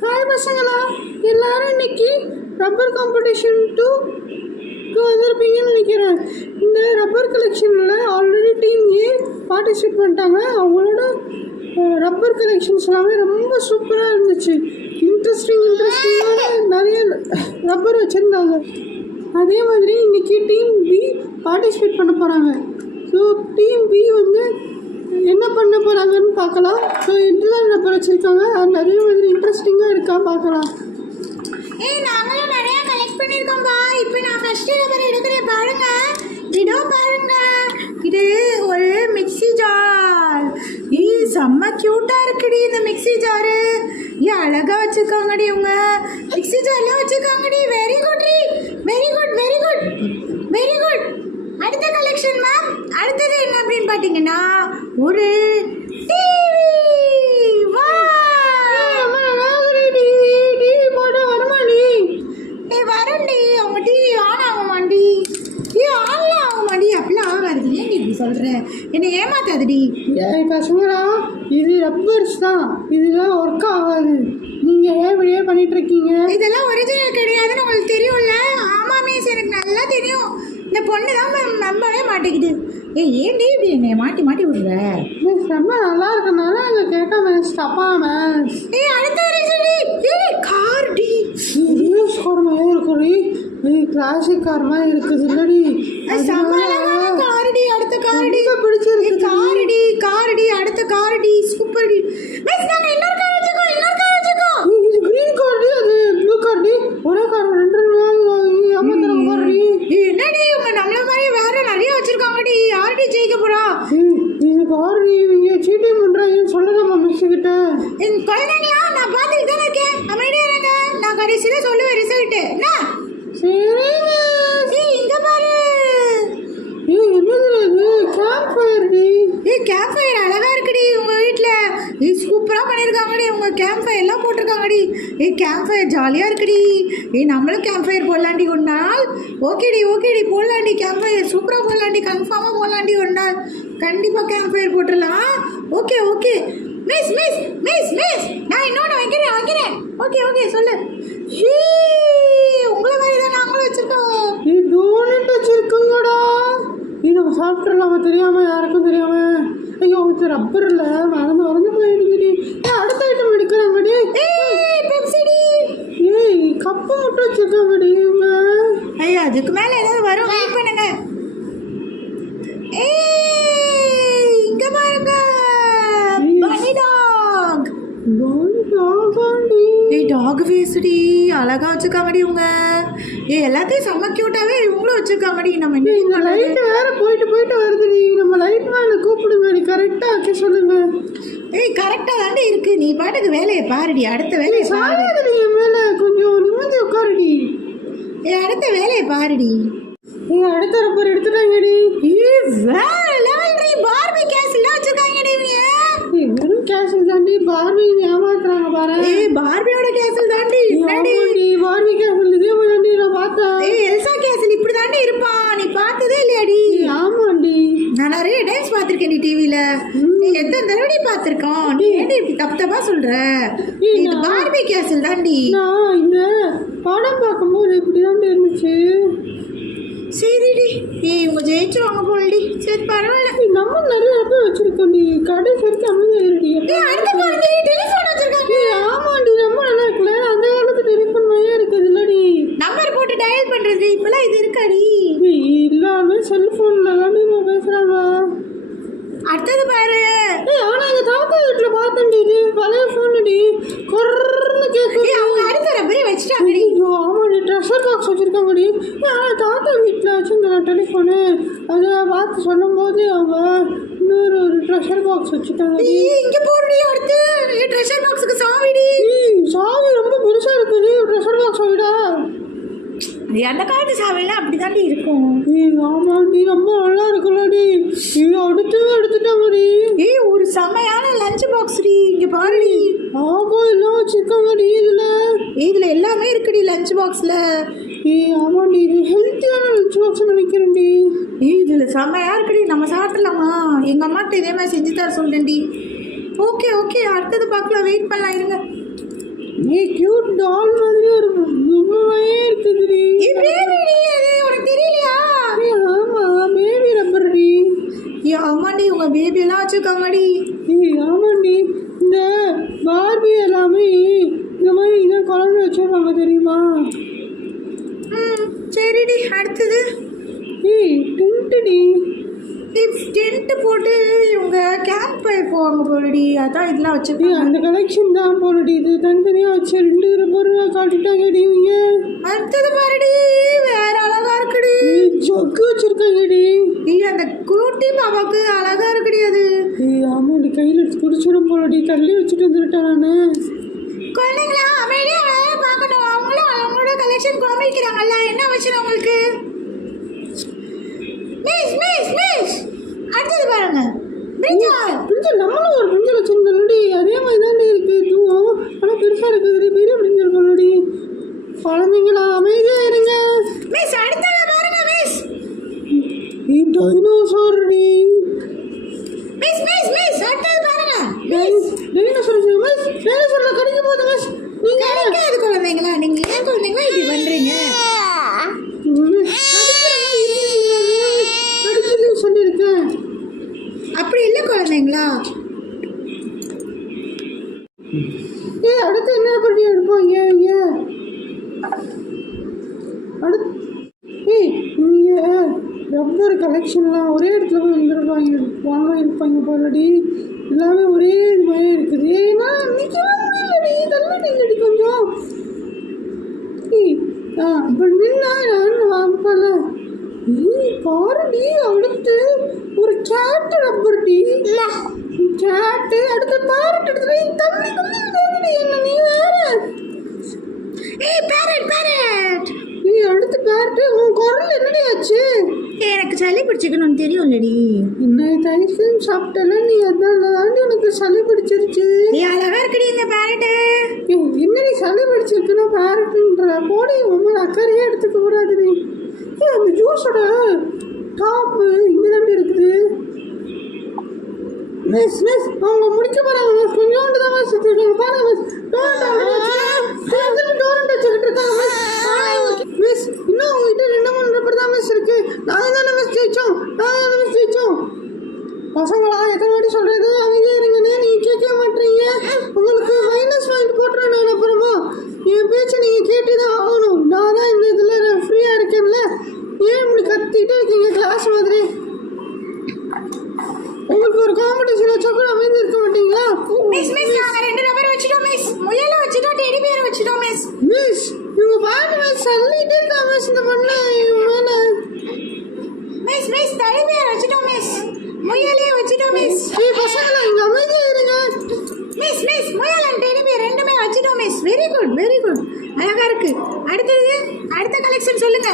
Hi பசங்களா, எல்லாரும் இன்னைக்கு ரப்பர் காம்படிஷன் டூ வந்திருப்பீங்கன்னு நினைக்கிறேன். இந்த ரப்பர் கலெக்ஷனில் ஆல்ரெடி டீம் ஏ பார்ட்டிசிபேட் பண்ணிட்டாங்க. அவங்களோட ரப்பர் கலெக்ஷன்ஸ் எல்லாமே ரொம்ப சூப்பராக இருந்துச்சு. இன்ட்ரெஸ்டிங்காக நிறைய ரப்பர் வச்சுருந்தாங்க. அதே மாதிரி இன்னைக்கு டீம் பி பார்ட்டிசிபேட் பண்ண போகிறாங்க. ஸோ டீம் பி வந்து என்ன பண்ண போகிறாங்கன்னு பார்க்கலாம். ஸோ இன்டர்னல் ரப்பர் வச்சுருக்காங்க. அது நிறைய மாதிரி இன்ட்ரெஸ்டிங்காக இருக்கா பார்க்கலாம். நாங்களும் நிறைய கலெக்ட் பண்ணியிருக்கோம்பா. இப்போ நான் ஃபர்ஸ்ட் ரப்பர் எடுக்கிறேன் பாருங்க. இதோ பாருங்க, இது ஒரு மிக்ஸி ஜார். செம்ம க்யூட்டாக இருக்குடி இந்த மிக்ஸி ஜாரு. அழகாக வச்சுருக்காங்கடி இவங்க. மிக்ஸி ஜார்லாம் வச்சுருக்காங்கடி. வெரி குட் ரி, very good very good very good. அடுத்த கலெக்ஷன் மேம். அடுத்தது என்ன அப்படின்னு பார்த்தீங்கன்னா ஒரு டிவி. வரண்டி, அவங்க டிவி ஆன் ஆகுமாண்டி? ஆன்லாம் ஆகுமாண்டி? அப்படிலாம் ஆகாது. ஏன் இப்படி சொல்கிறேன்? என்னை ஏமாத்தாதுடி. பசங்களா, இது ரப்பர்ஸ் தான், இதெல்லாம் ஒர்க் ஆகாது. நீங்கள் ஏன் இப்படியே பண்ணிட்டு இருக்கீங்க? இதெல்லாம் ஒரிஜினல் கிடையாதுன்னு உங்களுக்கு தெரியும்ல? ஆமாம் மிஸ், எனக்கு நல்லா தெரியும். இந்த பொண்ணு தான் மேம் நம்பவே மாட்டேங்குது. ஏன்டி இப்படி என்னை மாட்டி மாட்டி விடுற? ரொம்ப நல்லா இருக்கனால அங்கே கேட்டோம் மிஸ். தப்பா மிஸ். அடுத்த சொல்லி கார் டி. ரியூஸ் கார் மாதிரி இருக்குடி. கிளாசிக் கார் மாதிரி இருக்குது இல்லடி? காரடி. அடுத்த காரடி பிடிச்சிருக்கு. காரடி காரடி. அடுத்த காரடி சூப்பர் டி. மிஸ் நாங்க இன்னொரு கார் வச்சுக்கோம். இது கிரீன் கார்டி, அது ப்ளூ கார்டி. ஒரே கார் ரெண்டு ஏமாத்துறாங்க கார்டி. என்னடி உங்க நம்மள மாதிரி வேற நிறைய வச்சிருக்காங்கடி. யாரடி ஜெயிக்க போறா? இது கார்டி, இவங்க சீட்டிங் பண்றாங்கன்னு சொல்லலாமா மிஸ் கிட்ட? என் குழந்தைங்களா, நான் பார்த்துட்டு தானே இருக்கேன். அமைதியா இருங்க, நான் கடைசியில சொல்லுவேன் ரிசல்ட். என்ன சரி மிஸ். இங்க பாரு. என்னது இது? கேம்ப் ஃபயர் டி. கேம்ப் ஃபயர் அழகா இருக்குடி உங்க வீட்ல. சூப்பரா பண்ணிருக்காங்கடி. உங்க கேம்ப் ஃபயர் எல்லாம் போட்டிருக்காங்கடி. கேம்ப் ஃபயர் ஜாலியா இருக்குடி. நம்மளும் கேம்ப் ஃபயர் போடலாண்டி ஒரு நாள். ஓகேடி போடலாண்டி. கேம்ப் ஃபயர் சூப்பரா போடலாண்டி. கன்ஃபார்மா போடலாண்டி ஒரு நாள். கண்டிப்பா கேம்ப் ஃபயர் போட்டுடலாம். Okay miss miss miss miss நான் இன்னொன்று வைக்கிறேன். ஓகே சொல்லு. உங்களை மாதிரி தான் நாங்களும் வச்சிருக்கோம். டோனட் வச்சிருக்கோங்கடா. நம்ம சாப்பிட்றலாமா தெரியாம, யாருக்கும் தெரியாம. ஐயோ, இது ரப்பர் இல்லை, மறந்து போயிடுங்கடி. அடுத்த ஐட்டம் எடுக்கிறாங்கடி. பெப்சிடி. கப்பு மட்டும் வச்சிருக்காங்கடி இவங்க. அதுக்கு மேல ஏதாவது வரும், வெயிட் பண்ணுங்க. இங்க பாருங்க, பனி டாக். டாக் ஃபேஸ்டி அழகா வச்சிருக்காங்கடி இவங்க. எல்லாத்தையும் செம்ம கியூட்டாவே இவங்களும் வச்சிருக்காங்கடி. நம்ம இந்த லைட் வேற போயிட்டு வருதுடி. நம்ம லைட் மேல கூப்பிடுங்கடி, கரெக்டா வைக்க சொல்லுங்க. கரெக்டா தாண்டி இருக்கு. நீ பாட்டுக்கு வேலையை பாருடி. அடுத்த வேலையை பாருடி. என் மேல கொஞ்சம் நிமிர்ந்து உட்காருடி. அடுத்த வேலையை பாருடி. அடுத்த ரப்பர் எடுத்துட்டாங்கடி. வேற லெவல் ரி. பார்பி கேஸ்ல வச்சிருக்காங்கடி இவங்க. வெறும் கேசல் தாண்டி பார்பி ஏமாத்துறாங்க பாரு. பார்பியோட கேசல் தாண்டி. பார்பி கேசல் இதே மாதிரி நான் பார்த்தேன். எல்சா கேசல் இப்படி தாண்டி இருப்பான். நீ பார்த்ததே இல்லையாடி? ஆமாண்டி, நான் நிறைய டைம்ஸ் பார்த்துருக்கேன் டிவியில. நீ எத்தனை தடவை பார்த்துருக்கோம்? நீ ஏன்டி இப்படி தப்பா சொல்ற? இது பார்பி கேசல் தாண்டி. நான் இந்த படம் பார்க்கும்போது இப்படி தாண்டி இருந்துச்சு. சரிடி, இவங்க ஜெயிச்சிருவாங்க போலடி. சரி பரவாயில்ல. நம்ம நிறைய பேர் வச்சிருக்கோம். நீ கடைசி வரைக்கும் அமைதியாடி. அடுத்த பாருங்க, டெலிஃபோன் வச்சிருக்காங்க. ஆமாண்டி, ரொம்ப நல்லா இருக்குல்ல. அந்த காலத்து டெலிஃபோன் மாதிரியே இருக்குது இல்லடி? நம்பர் போட்டு டயல் பண்றது இப்பெல்லாம் இது இருக்காடி. எல்லாமே செல்போன்ல தாண்டி பேசுறாங்க. அடுத்தது பாரு. ஆனா எங்க தாத்தா வீட்டுல பார்த்தேன்டி, இது பழைய போன்டி. கொர்ன்னு கேட்குது. அவங்க அடுத்த ரப்பரே வச்சுட்டாங்கடி. ஆமாடி, ட்ரெஷர் பாக்ஸ் வச்சிருக்காங்கடி. ஆனால் தாத்தா வீட்டில் வச்சுருந்த டெலிஃபோனு அதை பார்த்து சொல்லும் போது அவங்க இன்னொரு ட்ரெஷர் பாக்ஸ் வச்சுட்டாங்க. இங்கே போடுடி. அடுத்து ட்ரெஷர் பாக்ஸுக்கு சாவிடி. சாவி ரொம்ப பெருசாக இருக்குது ட்ரெஷர் பாக்ஸை விட. அந்த காலத்து சாவியெல்லாம் அப்படி தாண்டி இருக்கும். ஆமாண்டி, ரொம்ப நல்லா இருக்குல்லடி. எடுத்துட்டாங்கடி. ஒரு செம்மையான லஞ்ச் பாக்ஸ்டி. இங்கே பாருடி. ஆமா, எல்லாம் வச்சிருக்காங்கடி. இதில் எல்லாமே இருக்குடி லஞ்ச் பாக்ஸில். ஆமாண்டி, இது ஹெல்த்தியான லஞ்ச் பாக்ஸ் நினைக்கிறேன்டி. இதில் செம்மையாக இருக்குடி. நம்ம சாப்பிட்லாமா? எங்கள் அம்மாட்ட இதே மாதிரி செஞ்சு தர சொல்கிறேன்டி. ஓகே அடுத்தது பார்க்கலாம். வெயிட் பண்ணலாம் இருங்க. நீ கியூட் டால் மாதிரி ஒரு பொம்மையே இருக்குதுடி. பேபிடி அது உனக்கு தெரியலையா? ஆமா பேபி ரப்பர்டி. ஆமாண்டி உங்க பேபி எல்லாம் வச்சிருக்காங்கடி. ஆமாண்டி இந்த பார்பி எல்லாமே இந்த மாதிரி இதான் குழந்தை வச்சிருக்காங்க தெரியுமா? சரிடி அடுத்தது டென்ட்டுடி. டென்ட் போட்டு இவங்க கேம்ப் போவாங்க போலடி, அதான் இதெல்லாம் வச்சிருக்காங்க. அந்த கலெக்ஷன் தான் போலடி. இது தனித்தனியாக வச்சு 2 ரூபா காட்டிட்டாங்கடி இவங்க. அடுத்தது பாருடி வேற அழகா இருக்குடி. ஜக்கு வச்சிருக்காங்கடி. அந்த குட்டி பாப்பாக்கு அழகா இருக்குடி அது. ஆமாடி கையில் எடுத்து குடிச்சிடும் போலடி. தள்ளி வச்சுட்டு வந்துட்டேன் நான். குழந்தைங்களா அமைதியா பார்க்கணும். அவங்களும் அவங்களோட கலெக்ஷன் காமிக்கிறாங்கல்ல. என்ன வச்சிடும் உங்களுக்கு? மிஸ் மிஸ் மிஸ் அடுத்தது பாருங்க. பிரிஞ்சல் நம்மளும் ஒரு பிரிஞ்சல் வச்சிருந்தோம்டி. அதே மாதிரி தாண்டி இருக்கு இதுவும். ஆனால் பெருசாக இருக்குது. பெரிய பிரிஞ்சல் போலடி. குழந்தைங்களா அமைதியா இருங்க. மிஸ் அடுத்தது பாருங்க மிஸ். டைனோசர்டி. மிஸ் மிஸ் மிஸ் அடுத்தது பாருங்க. Dinosaur miss. டைனோசர்ல கடிக்க போகுது மிஸ். நீங்க கடிக்காது குழந்தைங்களா. நீங்க ஏன் குழந்தைங்களா இப்படி பண்றீங்க? கடிக்குதுன்னு சொல்லியிருக்கேன். அப்படி இல்லை குழந்தைங்களா. அடுத்து என்ன பண்ணி எடுப்போம்? அடுத்து நீங்கள் ரப்பர் கலெக்ஷன்லாம் ஒரே இடத்துல போய் இருப்பாங்க போலடி. எல்லாமே ஒரே இது மாதிரி இருக்குது. ஏன்னா நிற்கலாம் முடியலடி. தள்ளிட்டீங்கடி கொஞ்சம். அப்படி நின்னா நான் வாங்கல. பாருடி அடுத்து ஒரு கேட் ரப்பர்டி. கேட்டு அடுத்து பேரட் எடுத்து தள்ளி தள்ளி என்ன நீ வேற. பேரட் பேரட் நீ அடுத்து பேரட். உன் குரல் என்னடி ஆச்சு? எனக்கு சளி பிடிச்சிக்கணும்னு தெரியும்லடி. இன்னும் ஐஸ்கிரீம் சாப்பிட்டல நீ. அதனால தாண்டி உனக்கு சளி பிடிச்சிருச்சு. நீ அழகா இருக்கடி இந்த பேரட்டு. என்னடி சளி பிடிச்சிருக்குன்னா பேரட்ன்ற போடி. ரொம்ப அக்கறையே எடுத்துக்க கூடாது நீ. அந்த ஜூஸோட டாப்பு இங்கே தாண்டி இருக்குது. மிஸ் மிஸ் அவங்க முடிக்க போறாங்க மிஸ். கொஞ்சோண்டு தான் மிஸ் வச்சிருக்காங்க பாருங்க மிஸ். டோரண்ட் வச்சுக்கிட்டு இருக்காங்க மிஸ். மிஸ் இன்னும் உங்ககிட்ட 2-3 ரப்பர் தான் மிஸ் இருக்கு. நாங்கள் தானே மிஸ் ஜெயிச்சோம். பசங்களா எத்தனை வாட்டி சொல்றது அவங்க இருங்கன்னு நீங்க கேட்க மாட்டீங்க. உங்களுக்கு மைனஸ் பாயிண்ட் போட்டுறேன் நான். அப்புறமா என் பேச்சு நீங்க கேட்டுதான் ஆகணும். நான் தான் இந்த இதுல ஃப்ரீயா இருக்கேன்ல. ஏன் இப்படி கத்திட்டே இருக்கீங்க கிளாஸ் மாதிரி? உங்களுக்கு ஒரு காம்படிஷன் வச்சா கூட அமைந்து இருக்க மாட்டீங்களா? மிஸ் மிஸ் நாங்க 2 ரப்பர் வச்சிட்டோம் மிஸ். முயல வச்சிட்டோம், டெடி பேர் வச்சிட்டோம் மிஸ். மிஸ் இவங்க பாட்டு மிஸ் சொல்லிட்டே இருக்கா மிஸ். இந்த பண்ண மேல மிஸ் மிஸ் டெடி பேர் வச்சிட்டோம் மிஸ். முயலே வச்சிட்டோம் மிஸ். பசங்களா இங்க அமைதியா இருங்க. மிஸ் மிஸ் முயல் அண்ட் டெடி பேர் ரெண்டுமே வச்சிட்டோம் miss. Very good very good. அழகா இருக்கு. அடுத்த கலெக்ஷன் சொல்லுங்க.